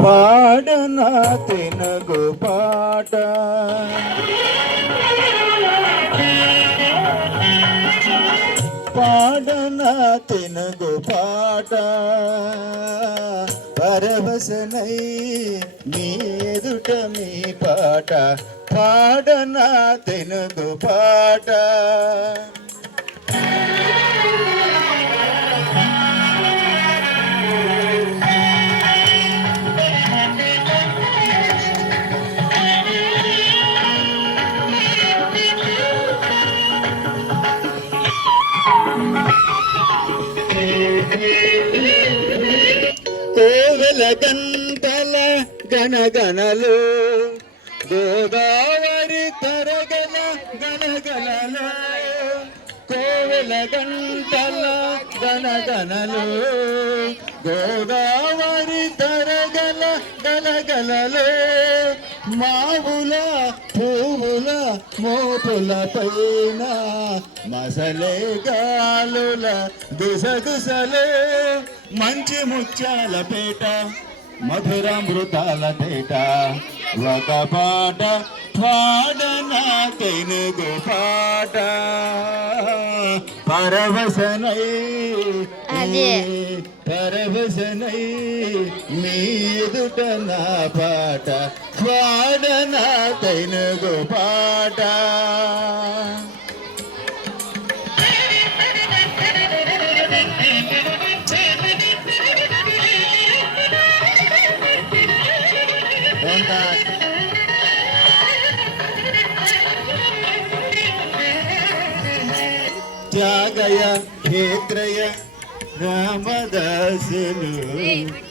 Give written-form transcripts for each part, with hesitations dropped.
పాడన తెనుగు పాట పాడన తెనుగు పాట పరవశనై మీదుట మీ పాట పాడన తెనుగు పాట కోవెల గంటల గణగణలు గోదావరి తరగల గణగణలు కోవెల గంటల గణగణలు గోదావరి తరగల గణగణలు మావుల పువ్వుల మోపుల పైన మసలే గాలుల గుసగుసలే మంచి ముత్యాల పేట మధురామృతాల పేట ఒక పాట పాడన తెనుగు పాట పరవశనై పరవశనై మీదుట నా పాట పాడన తెనుగు పాట త్యాగయ క్షేత్రయ రామదాసులు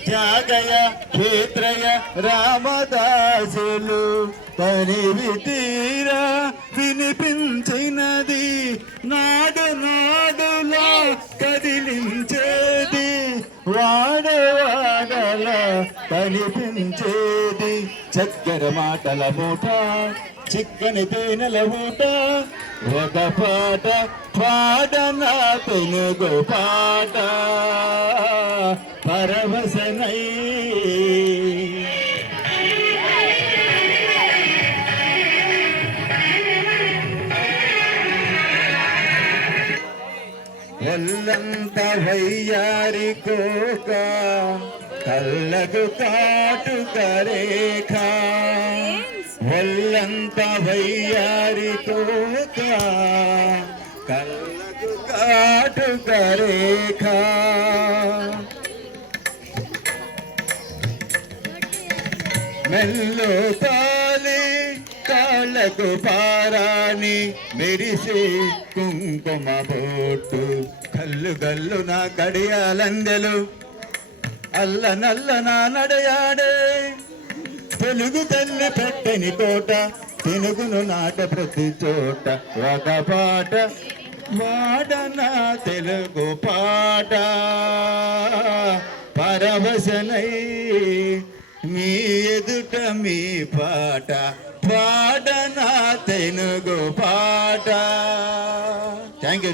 త్యాగయ క్షేత్రయ రామదాసులు తనివి తీరా వినిపించినది నాడు నాడులా కదిలించేది వాడవాడల కనిపించేది చక్కెర మాటల మూట చిక్కని తేనెల మూట ఒక పాట పాడన తెనుగు పాట పరవశనై ఒళ్ళంత వయ్యారి కోక కళ్ళకు కాటుక రేఖ ఒళ్ళంత వయ్యారి కోక కళ్ళకు కాటుక రేఖ మెల్లో తాలి కాళ్ళకు పారాని మెరిసే కుంకుమ బొట్టు కల్లు గల్లు నా కడియాలందెలు అల్ల నల్ల నా నడయాడే తెలుగు తల్లి పెట్టని తోట తెనుగును నాట ప్రతి చోట ఒక పాట వాడన తెలుగు పాట పరవశనై మీ ఎదుట మీ పాట పాడన తెనుగు పాట. Thank you.